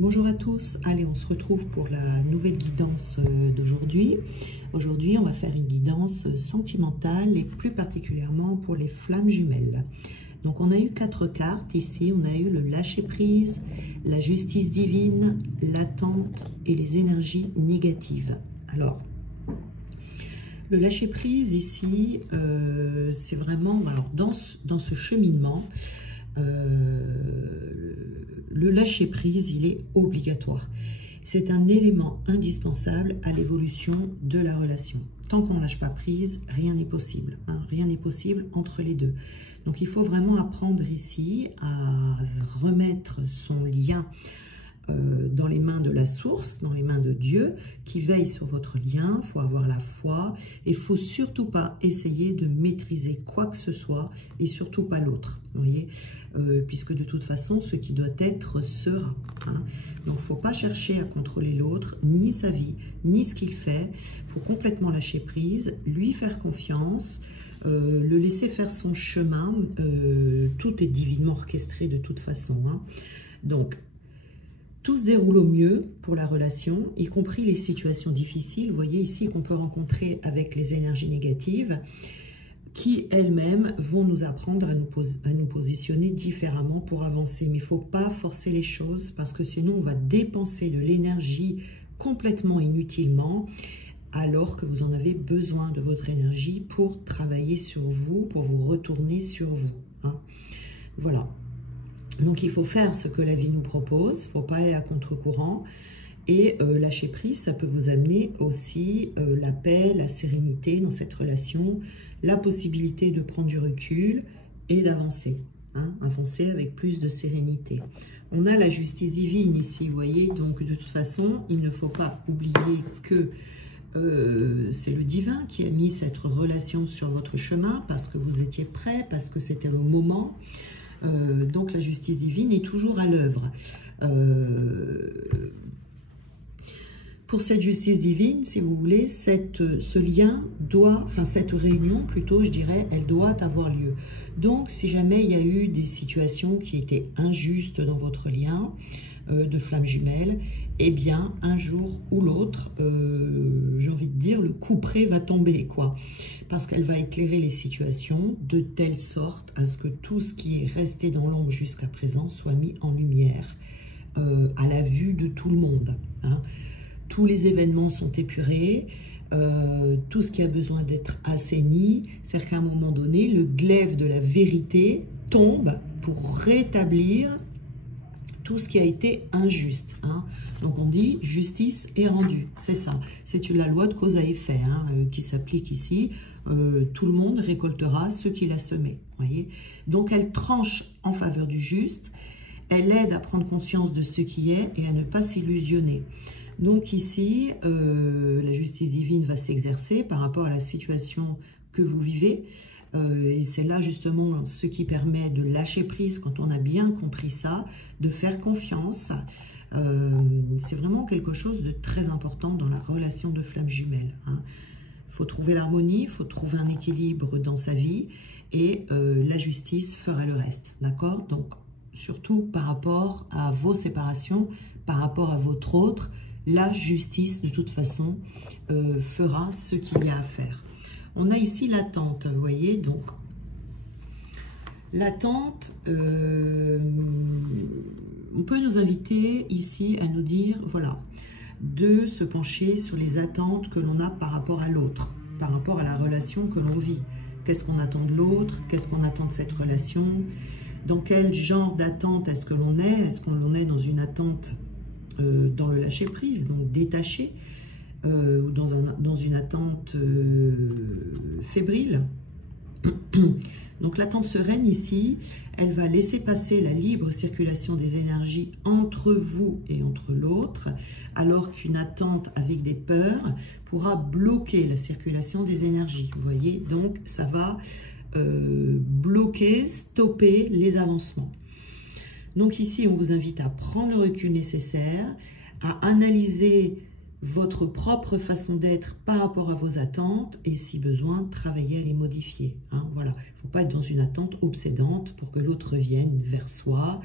Bonjour à tous, allez on se retrouve pour la nouvelle guidance d'aujourd'hui. Aujourd'hui on va faire une guidance sentimentale et plus particulièrement pour les flammes jumelles. Donc on a eu 4 cartes ici, on a eu le lâcher prise, la justice divine, l'attente et les énergies négatives. Alors le lâcher prise ici, c'est vraiment, alors dans ce cheminement, le lâcher prise, il est obligatoire. C'est un élément indispensable à l'évolution de la relation. Tant qu'on ne lâche pas prise, rien n'est possible. Hein, rien n'est possible entre les deux. Donc il faut vraiment apprendre ici à remettre son lien dans les mains de la source, dans les mains de Dieu, qui veille sur votre lien. Il faut avoir la foi et il ne faut surtout pas essayer de maîtriser quoi que ce soit et surtout pas l'autre, vous voyez, puisque de toute façon, ce qui doit être sera. Hein. Donc, il ne faut pas chercher à contrôler l'autre, ni sa vie, ni ce qu'il fait. Il faut complètement lâcher prise, lui faire confiance, le laisser faire son chemin. Tout est divinement orchestré de toute façon. Hein. Donc, tout se déroule au mieux pour la relation, y compris les situations difficiles. Vous voyez ici qu'on peut rencontrer avec les énergies négatives qui elles-mêmes vont nous apprendre à nous positionner différemment pour avancer. Mais il ne faut pas forcer les choses parce que sinon on va dépenser de l'énergie complètement inutilement alors que vous en avez besoin de votre énergie pour travailler sur vous, pour vous retourner sur vous. Hein. Voilà. Donc, il faut faire ce que la vie nous propose, il ne faut pas aller à contre-courant. Et lâcher prise, ça peut vous amener aussi la paix, la sérénité dans cette relation, la possibilité de prendre du recul et d'avancer. Hein, avancer avec plus de sérénité. On a la justice divine ici, vous voyez. Donc, de toute façon, il ne faut pas oublier que c'est le divin qui a mis cette relation sur votre chemin parce que vous étiez prêt, parce que c'était le moment. Donc la justice divine est toujours à l'œuvre. Pour cette justice divine, si vous voulez, ce lien doit, enfin cette réunion plutôt, je dirais, elle doit avoir lieu. Donc si jamais il y a eu des situations qui étaient injustes dans votre lien de flammes jumelles, eh bien un jour ou l'autre, j'ai envie de dire, le couperet va tomber, quoi. Parce qu'elle va éclairer les situations de telle sorte à ce que tout ce qui est resté dans l'ombre jusqu'à présent soit mis en lumière, à la vue de tout le monde. Hein. Tous les événements sont épurés, tout ce qui a besoin d'être assaini, c'est-à-dire qu'à un moment donné, le glaive de la vérité tombe pour rétablir tout ce qui a été injuste. Hein. Donc on dit justice est rendue, c'est ça. C'est la loi de cause à effet hein, qui s'applique ici. Tout le monde récoltera ce qu'il a semé. Voyez. Donc elle tranche en faveur du juste, elle aide à prendre conscience de ce qui est et à ne pas s'illusionner. Donc ici, la justice divine va s'exercer par rapport à la situation que vous vivez. Et c'est là justement ce qui permet de lâcher prise quand on a bien compris ça, de faire confiance. C'est vraiment quelque chose de très important dans la relation de flammes jumelles. Hein. Il faut trouver l'harmonie, il faut trouver un équilibre dans sa vie et la justice fera le reste. D'accord? Donc, surtout par rapport à vos séparations, par rapport à votre autre, la justice de toute façon fera ce qu'il y a à faire. On a ici l'attente, vous voyez, donc l'attente, on peut nous inviter ici à nous dire, voilà, de se pencher sur les attentes que l'on a par rapport à l'autre, par rapport à la relation que l'on vit. Qu'est-ce qu'on attend de l'autre? Qu'est-ce qu'on attend de cette relation? Dans quel genre d'attente est-ce que l'on est? Est-ce qu'on est dans une attente dans le lâcher-prise, donc détaché, ou dans une attente fébrile? Donc l'attente sereine ici, elle va laisser passer la libre circulation des énergies entre vous et entre l'autre, alors qu'une attente avec des peurs pourra bloquer la circulation des énergies. Vous voyez, donc ça va bloquer, stopper les avancements. Donc ici, on vous invite à prendre le recul nécessaire, à analyser votre propre façon d'être par rapport à vos attentes et si besoin, travailler à les modifier. Hein, voilà. Il ne faut pas être dans une attente obsédante pour que l'autre revienne vers soi.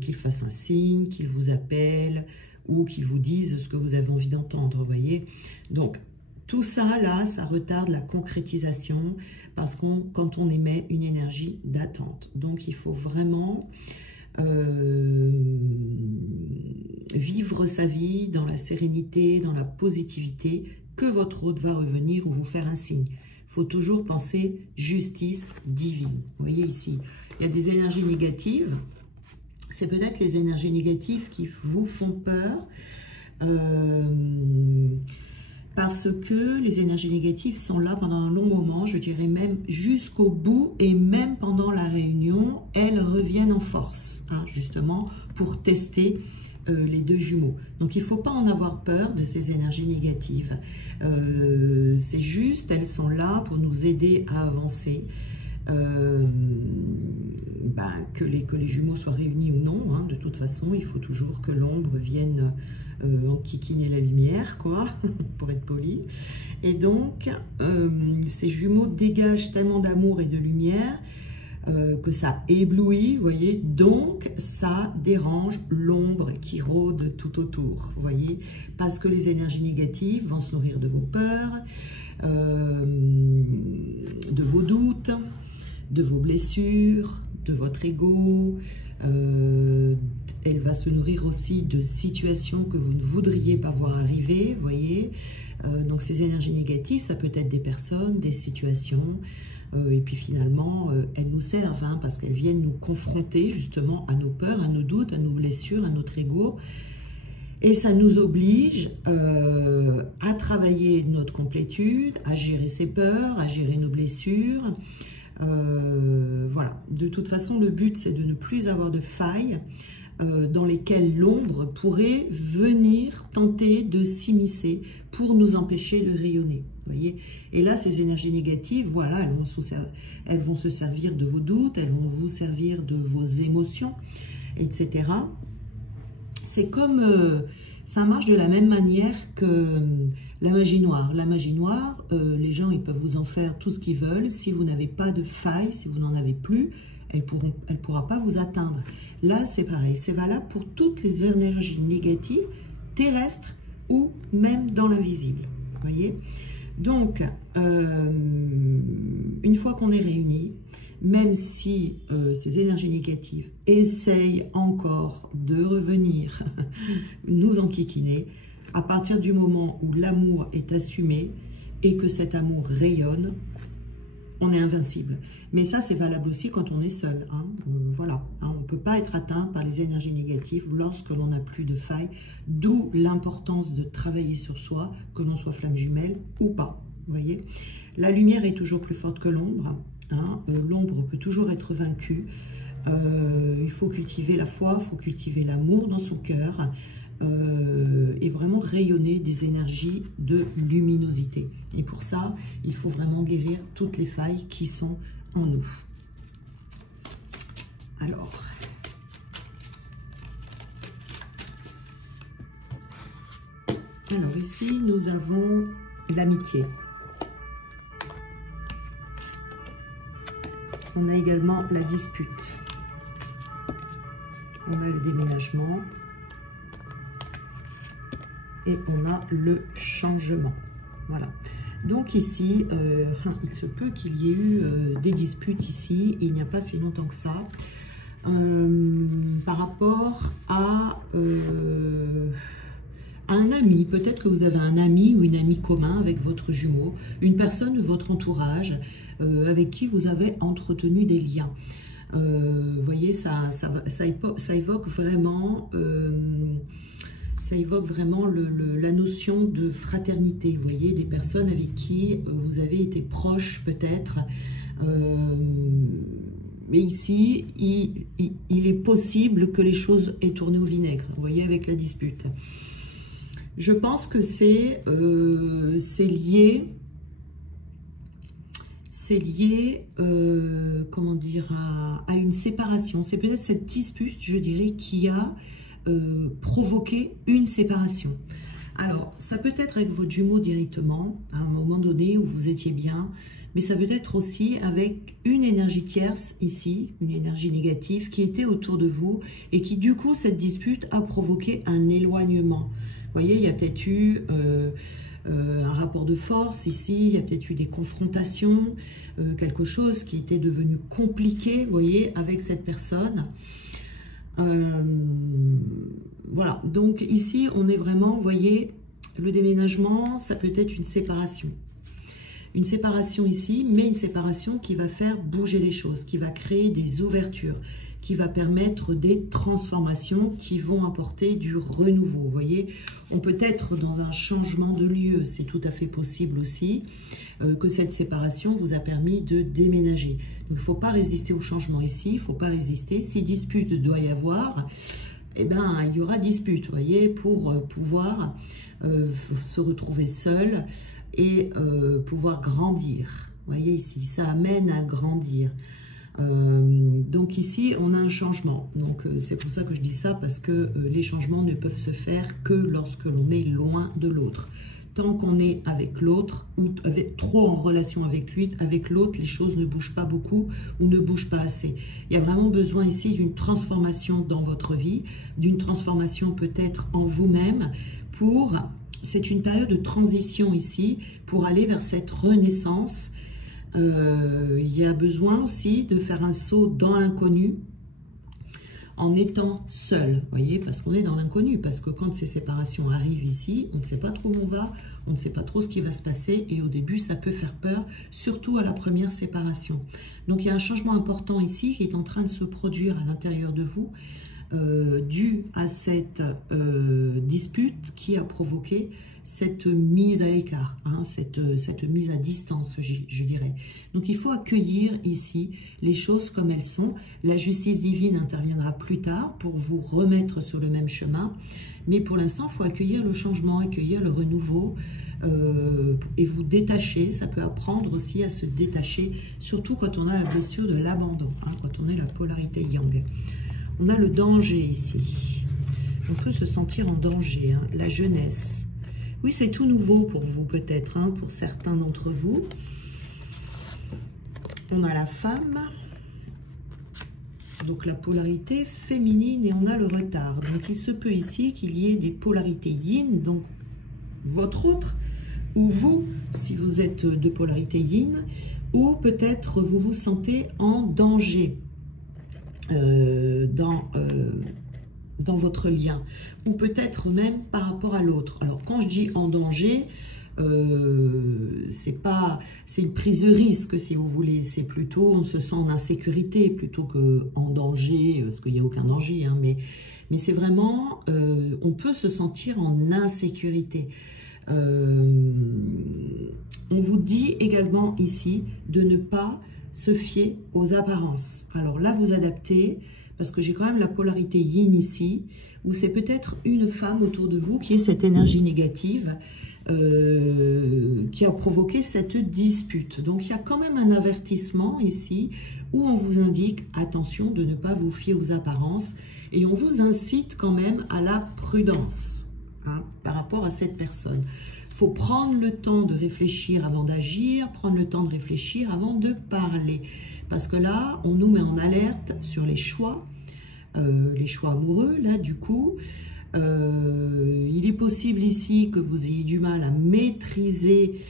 qu'il fasse un signe, qu'il vous appelle ou qu'il vous dise ce que vous avez envie d'entendre, vous voyez. Donc, tout ça, là, ça retarde la concrétisation parce quand on émet une énergie d'attente. Donc, il faut vraiment vivre sa vie dans la sérénité, dans la positivité, que votre hôte va revenir ou vous faire un signe. Il faut toujours penser justice divine. Vous voyez ici, il y a des énergies négatives. C'est peut-être les énergies négatives qui vous font peur. Parce que les énergies négatives sont là pendant un long moment, je dirais même jusqu'au bout, et même pendant la réunion, elles reviennent en force, hein, justement, pour tester les deux jumeaux. Donc il ne faut pas en avoir peur de ces énergies négatives. C'est juste, elles sont là pour nous aider à avancer. Que les jumeaux soient réunis ou non, hein, de toute façon, il faut toujours que l'ombre vienne enquiquiner la lumière, quoi, pour être poli. Et donc, ces jumeaux dégagent tellement d'amour et de lumière que ça éblouit, vous voyez, donc ça dérange l'ombre qui rôde tout autour, vous voyez, parce que les énergies négatives vont se nourrir de vos peurs, de vos doutes, de vos blessures, de votre ego. Elle va se nourrir aussi de situations que vous ne voudriez pas voir arriver, vous voyez. Donc ces énergies négatives, ça peut être des personnes, des situations, et puis finalement, elles nous servent, hein, parce qu'elles viennent nous confronter justement à nos peurs, à nos doutes, à nos blessures, à notre ego. Et ça nous oblige à travailler notre complétude, à gérer ses peurs, à gérer nos blessures. Voilà. De toute façon, le but, c'est de ne plus avoir de failles dans lesquelles l'ombre pourrait venir tenter de s'immiscer pour nous empêcher de rayonner. Vous voyez? Et là, ces énergies négatives, voilà, elles vont se servir de vos doutes, elles vont vous servir de vos émotions, etc. C'est comme... ça marche de la même manière que la magie noire. La magie noire, les gens, ils peuvent vous en faire tout ce qu'ils veulent. Si vous n'avez pas de faille, si vous n'en avez plus, elle ne pourra pas vous atteindre. Là, c'est pareil. C'est valable pour toutes les énergies négatives, terrestres ou même dans l'invisible. Vous voyez? Donc, une fois qu'on est réunis, même si ces énergies négatives essayent encore de revenir nous enquiquiner, à partir du moment où l'amour est assumé et que cet amour rayonne, on est invincible. Mais ça, c'est valable aussi quand on est seul. Hein. Voilà, hein, on ne peut pas être atteint par les énergies négatives lorsque l'on n'a plus de faille, d'où l'importance de travailler sur soi, que l'on soit flamme jumelle ou pas. Vous voyez, la lumière est toujours plus forte que l'ombre. Hein. L'ombre peut toujours être vaincue. Il faut cultiver la foi, il faut cultiver l'amour dans son cœur. Et vraiment rayonner des énergies de luminosité. Et pour ça, il faut vraiment guérir toutes les failles qui sont en nous. Alors, ici, nous avons l'amitié. On a également la dispute. On a le déménagement. Et on a le changement. Voilà. Donc ici, il se peut qu'il y ait eu des disputes ici, il n'y a pas si longtemps que ça, par rapport à un ami. Peut-être que vous avez un ami ou une amie commun avec votre jumeau, une personne de votre entourage avec qui vous avez entretenu des liens. Vous voyez, ça évoque vraiment... ça évoque vraiment la notion de fraternité, vous voyez, des personnes avec qui vous avez été proche peut-être. Mais ici, il est possible que les choses aient tourné au vinaigre, vous voyez, avec la dispute. Je pense que c'est lié, comment dire, à une séparation. C'est peut-être cette dispute, je dirais, qui a... provoquer une séparation. Alors, ça peut être avec votre jumeau directement, à un moment donné où vous étiez bien, mais ça peut être aussi avec une énergie tierce ici, une énergie négative qui était autour de vous et qui du coup, cette dispute a provoqué un éloignement. Vous voyez, il y a peut-être eu un rapport de force ici, il y a peut-être eu des confrontations, quelque chose qui était devenu compliqué, vous voyez, avec cette personne. Voilà, donc ici, on est vraiment, vous voyez, le déménagement, ça peut être une séparation. Une séparation ici, mais une séparation qui va faire bouger les choses, qui va créer des ouvertures, qui va permettre des transformations qui vont apporter du renouveau. Vous voyez, on peut être dans un changement de lieu, c'est tout à fait possible aussi, que cette séparation vous a permis de déménager. Donc, il ne faut pas résister au changement ici, il ne faut pas résister. Si dispute doit y avoir, eh ben, il y aura dispute, vous voyez, pour pouvoir se retrouver seul et pouvoir grandir. Vous voyez ici, ça amène à grandir. Donc ici, on a un changement. Donc c'est pour ça que je dis ça, parce que les changements ne peuvent se faire que lorsque l'on est loin de l'autre. Tant qu'on est avec l'autre, ou trop en relation avec lui, avec l'autre, les choses ne bougent pas beaucoup ou ne bougent pas assez. Il y a vraiment besoin ici d'une transformation dans votre vie, d'une transformation peut-être en vous-même pour... C'est une période de transition ici pour aller vers cette renaissance. Il y a besoin aussi de faire un saut dans l'inconnu en étant seul, vous voyez, parce qu'on est dans l'inconnu, parce que quand ces séparations arrivent ici, on ne sait pas trop où on va, on ne sait pas trop ce qui va se passer, et au début, ça peut faire peur, surtout à la première séparation. Donc, il y a un changement important ici qui est en train de se produire à l'intérieur de vous, dû à cette dispute qui a provoqué cette mise à l'écart, hein, cette mise à distance, je dirais. Donc il faut accueillir ici les choses comme elles sont. La justice divine interviendra plus tard pour vous remettre sur le même chemin, mais pour l'instant, il faut accueillir le changement, accueillir le renouveau et vous détacher. Ça peut apprendre aussi à se détacher, surtout quand on a la blessure de l'abandon, hein, quand on est la polarité yang. On a le danger ici. On peut se sentir en danger, hein, la jeunesse. Oui, c'est tout nouveau pour vous peut-être, hein, pour certains d'entre vous. On a la femme, donc la polarité féminine, et on a le retard. Donc il se peut ici qu'il y ait des polarités yin, donc votre autre, ou vous, si vous êtes de polarité yin, ou peut-être vous vous sentez en danger dans votre lien, ou peut-être même par rapport à l'autre. Alors quand je dis en danger, c'est une prise de risque, si vous voulez, c'est plutôt on se sent en insécurité plutôt que en danger, parce qu'il n'y a aucun danger, hein, mais c'est vraiment, on peut se sentir en insécurité. On vous dit également ici de ne pas se fier aux apparences. Alors là, vous adaptez, parce que j'ai quand même la polarité yin ici, où c'est peut-être une femme autour de vous qui est cette énergie négative qui a provoqué cette dispute. Donc, il y a quand même un avertissement ici où on vous indique, attention, de ne pas vous fier aux apparences, et on vous incite quand même à la prudence, hein, par rapport à cette personne. Il faut prendre le temps de réfléchir avant d'agir, prendre le temps de réfléchir avant de parler. Parce que là, on nous met en alerte sur les choix amoureux, là, du coup. Il est possible ici que vous ayez du mal à maîtriser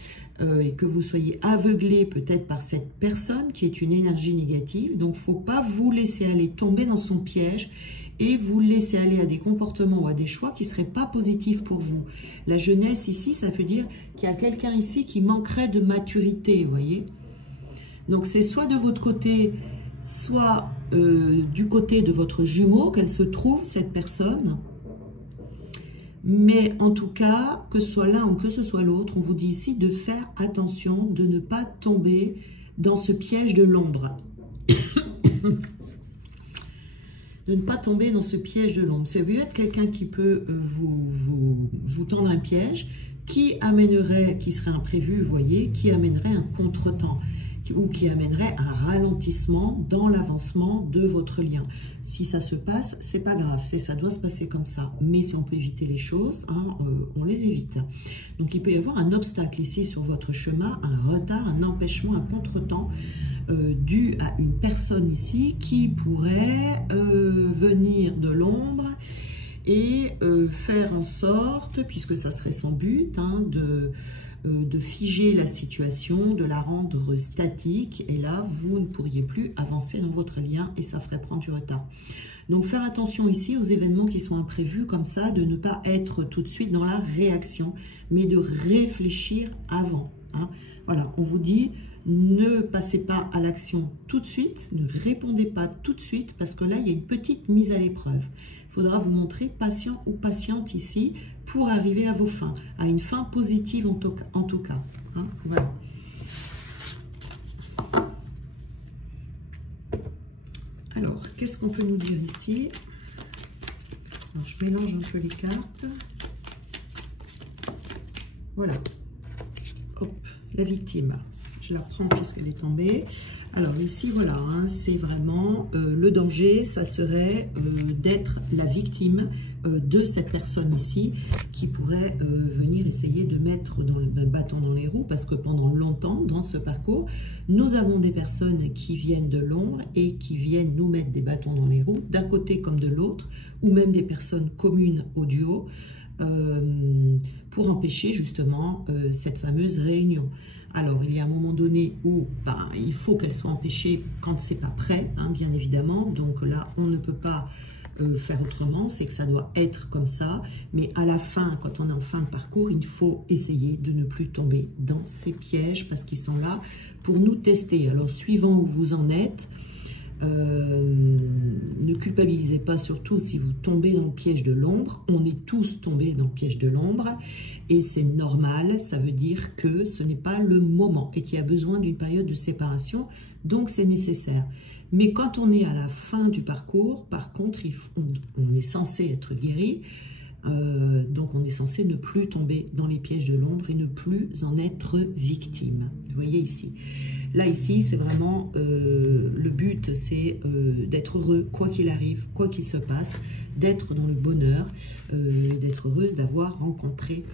et que vous soyez aveuglé peut-être par cette personne qui est une énergie négative. Donc, il ne faut pas vous laisser aller tomber dans son piège et vous laisser aller à des comportements ou à des choix qui ne seraient pas positifs pour vous. La jeunesse ici, ça veut dire qu'il y a quelqu'un ici qui manquerait de maturité, vous voyez. Donc, c'est soit de votre côté, soit du côté de votre jumeau qu'elle se trouve, cette personne. Mais en tout cas, que ce soit l'un ou que ce soit l'autre, on vous dit ici de faire attention, de ne pas tomber dans ce piège de l'ombre. De ne pas tomber dans ce piège de l'ombre. Ça veut être quelqu'un qui peut vous tendre un piège, qui serait imprévu, vous voyez, qui amènerait un contretemps, ou qui amènerait un ralentissement dans l'avancement de votre lien. Si ça se passe, c'est pas grave, ça doit se passer comme ça. Mais si on peut éviter les choses, hein, on les évite. Donc il peut y avoir un obstacle ici sur votre chemin, un retard, un empêchement, un contretemps dû à une personne ici qui pourrait venir de l'ombre et faire en sorte, puisque ça serait son but, hein, de figer la situation, de la rendre statique, et là, vous ne pourriez plus avancer dans votre lien et ça ferait prendre du retard. Donc, faire attention ici aux événements qui sont imprévus, comme ça, de ne pas être tout de suite dans la réaction, mais de réfléchir avant. Hein. Voilà, on vous dit, ne passez pas à l'action tout de suite, ne répondez pas tout de suite, parce que là, il y a une petite mise à l'épreuve. Il faudra vous montrer patient ou patiente ici pour arriver à vos fins, à une fin positive en tout cas. Hein, voilà. Alors, qu'est-ce qu'on peut nous dire ici? Alors, je mélange un peu les cartes. Voilà. Hop, la victime. Je la prends puisqu'elle est tombée. Alors ici, voilà, hein, c'est vraiment le danger, ça serait d'être la victime de cette personne ici qui pourrait venir essayer de mettre le bâton dans les roues, parce que pendant longtemps, dans ce parcours, nous avons des personnes qui viennent de l'ombre et qui viennent nous mettre des bâtons dans les roues, d'un côté comme de l'autre, ou même des personnes communes au duo, pour empêcher justement cette fameuse réunion. Alors, il y a un moment donné où il faut qu'elle soit empêchée quand c'est pas prêt, hein, bien évidemment. Donc là, on ne peut pas faire autrement, c'est que ça doit être comme ça. Mais à la fin, quand on est en fin de parcours, il faut essayer de ne plus tomber dans ces pièges parce qu'ils sont là pour nous tester. Alors, suivant où vous en êtes, ne culpabilisez pas, surtout si vous tombez dans le piège de l'ombre. On est tous tombés dans le piège de l'ombre et c'est normal, ça veut dire que ce n'est pas le moment et qu'il y a besoin d'une période de séparation, donc c'est nécessaire. Mais quand on est à la fin du parcours, par contre, on est censé être guéri, donc on est censé ne plus tomber dans les pièges de l'ombre et ne plus en être victime. Vous voyez ici. Là, ici, c'est vraiment le but, c'est d'être heureux, quoi qu'il arrive, quoi qu'il se passe, d'être dans le bonheur, d'être heureuse d'avoir rencontré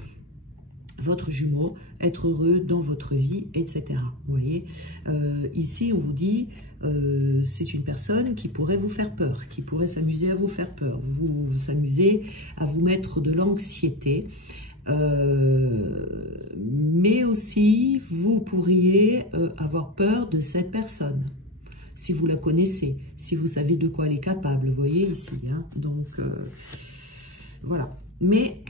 votre jumeau, être heureux dans votre vie, etc. Vous voyez, ici, on vous dit, c'est une personne qui pourrait vous faire peur, qui pourrait s'amuser à vous faire peur, vous s'amuser à vous mettre de l'anxiété, mais aussi vous pourriez avoir peur de cette personne si vous la connaissez, si vous savez de quoi elle est capable, vous voyez ici, hein, donc voilà, mais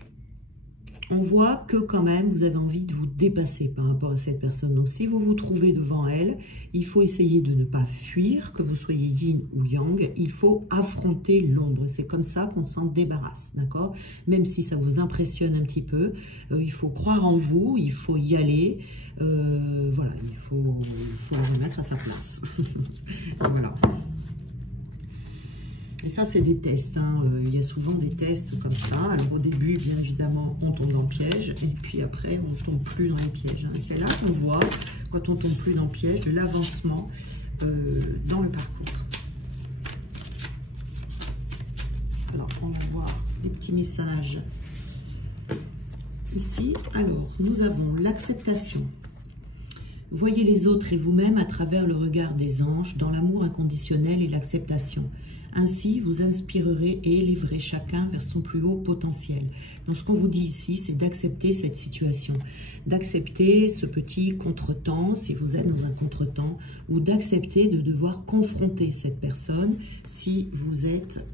on voit que quand même vous avez envie de vous dépasser par rapport à cette personne. Donc si vous vous trouvez devant elle, il faut essayer de ne pas fuir, que vous soyez yin ou yang, il faut affronter l'ombre. C'est comme ça qu'on s'en débarrasse, d'accord? Même si ça vous impressionne un petit peu, il faut croire en vous, il faut y aller, voilà, il faut le remettre à sa place. Voilà. Et ça, c'est des tests. Hein. Il y a souvent des tests comme ça. Alors, au début, bien évidemment, on tombe dans le piège. Et puis après, on ne tombe plus dans les pièges. Hein. C'est là qu'on voit, quand on ne tombe plus dans le piège, de l'avancement dans le parcours. Alors, on va voir des petits messages ici. Alors, nous avons l'acceptation. Voyez les autres et vous-même à travers le regard des anges, dans l'amour inconditionnel et l'acceptation. Ainsi, vous inspirerez et élèverez chacun vers son plus haut potentiel. Donc, ce qu'on vous dit ici, c'est d'accepter cette situation, d'accepter ce petit contretemps, si vous êtes dans un contretemps, ou d'accepter de devoir confronter cette personne si vous êtes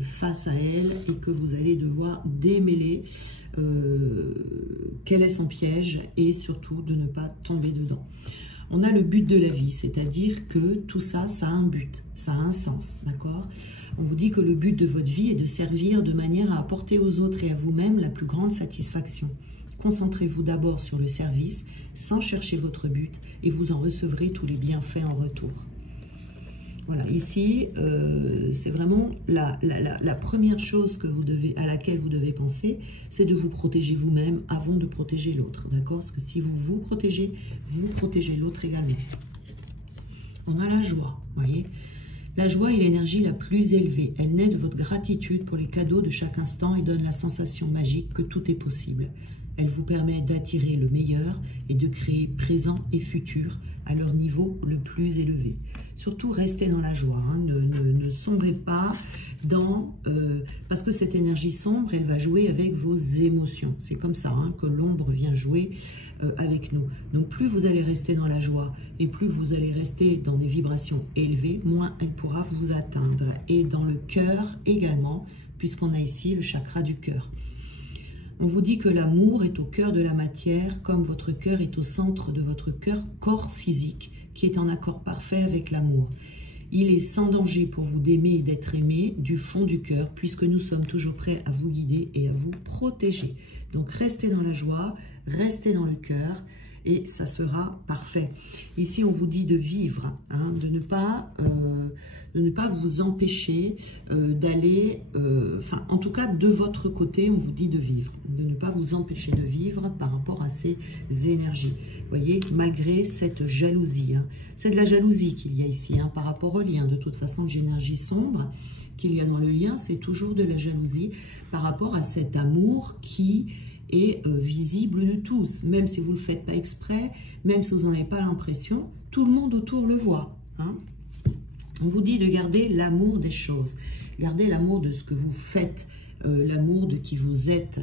face à elle et que vous allez devoir démêler quel est son piège et surtout de ne pas tomber dedans. On a le but de la vie, c'est-à-dire que tout ça, ça a un but, ça a un sens, d'accord? On vous dit que le but de votre vie est de servir de manière à apporter aux autres et à vous-même la plus grande satisfaction. Concentrez-vous d'abord sur le service, sans chercher votre but, et vous en recevrez tous les bienfaits en retour. Voilà, ici, c'est vraiment la première chose que à laquelle vous devez penser, c'est de vous protéger vous-même avant de protéger l'autre, d'accord? Parce que si vous vous protégez l'autre également. On a la joie, voyez. La joie est l'énergie la plus élevée. Elle naît de votre gratitude pour les cadeaux de chaque instant et donne la sensation magique que tout est possible. Elle vous permet d'attirer le meilleur et de créer présent et futur à leur niveau le plus élevé. Surtout, restez dans la joie, hein. Ne sombrez pas dans... parce que cette énergie sombre, elle va jouer avec vos émotions. C'est comme ça, hein, que l'ombre vient jouer avec nous. Donc, plus vous allez rester dans la joie et plus vous allez rester dans des vibrations élevées, moins elle pourra vous atteindre. Et dans le cœur également, puisqu'on a ici le chakra du cœur. On vous dit que l'amour est au cœur de la matière, comme votre cœur est au centre de votre corps physique, qui est en accord parfait avec l'amour. Il est sans danger pour vous d'aimer et d'être aimé du fond du cœur, puisque nous sommes toujours prêts à vous guider et à vous protéger. Donc restez dans la joie, restez dans le cœur, et ça sera parfait. Ici, on vous dit de vivre, hein, de ne pas vous empêcher d'aller, enfin, en tout cas, de votre côté, on vous dit de vivre, de ne pas vous empêcher de vivre par rapport à ces énergies. Vous voyez, malgré cette jalousie, hein, c'est de la jalousie qu'il y a ici, hein, par rapport au lien. De toute façon, l'énergie sombre qu'il y a dans le lien, c'est toujours de la jalousie par rapport à cet amour qui est visible de tous, même si vous ne le faites pas exprès, même si vous n'en avez pas l'impression, tout le monde autour le voit, hein. On vous dit de garder l'amour des choses, garder l'amour de ce que vous faites, l'amour de qui vous êtes,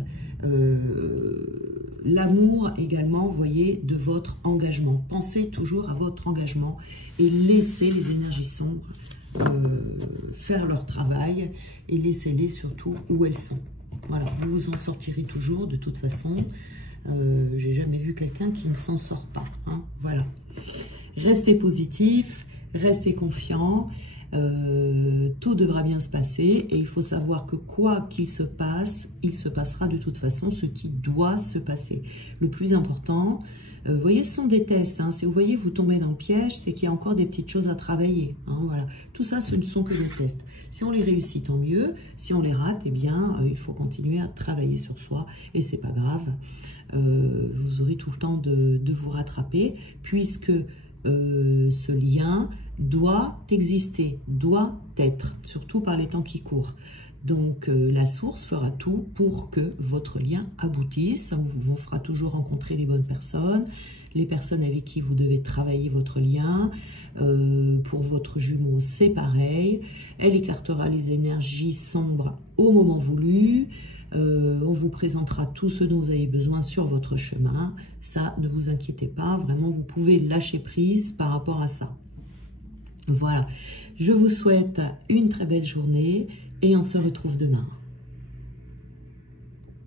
l'amour également, vous voyez, de votre engagement. Pensez toujours à votre engagement et laissez les énergies sombres faire leur travail et laissez-les surtout où elles sont. Voilà, vous vous en sortirez toujours de toute façon. J'ai jamais vu quelqu'un qui ne s'en sort pas, hein, voilà. Restez positif, restez confiant, tout devra bien se passer et il faut savoir que quoi qu'il se passe, il se passera de toute façon ce qui doit se passer. Le plus important, vous voyez, ce sont des tests, hein. Si vous voyez, vous tombez dans le piège, c'est qu'il y a encore des petites choses à travailler, hein, voilà. Tout ça, ce ne sont que des tests. Si on les réussit, tant mieux. Si on les rate, eh bien, il faut continuer à travailler sur soi et c'est pas grave. Vous aurez tout le temps de vous rattraper puisque ce lien doit exister, doit être, surtout par les temps qui courent. Donc, la source fera tout pour que votre lien aboutisse. Ça vous fera toujours rencontrer les bonnes personnes, les personnes avec qui vous devez travailler votre lien. Pour votre jumeau, c'est pareil. Elle écartera les énergies sombres au moment voulu. On vous présentera tout ce dont vous avez besoin sur votre chemin. Ça, ne vous inquiétez pas. Vraiment, vous pouvez lâcher prise par rapport à ça. Voilà. Je vous souhaite une très belle journée et on se retrouve demain.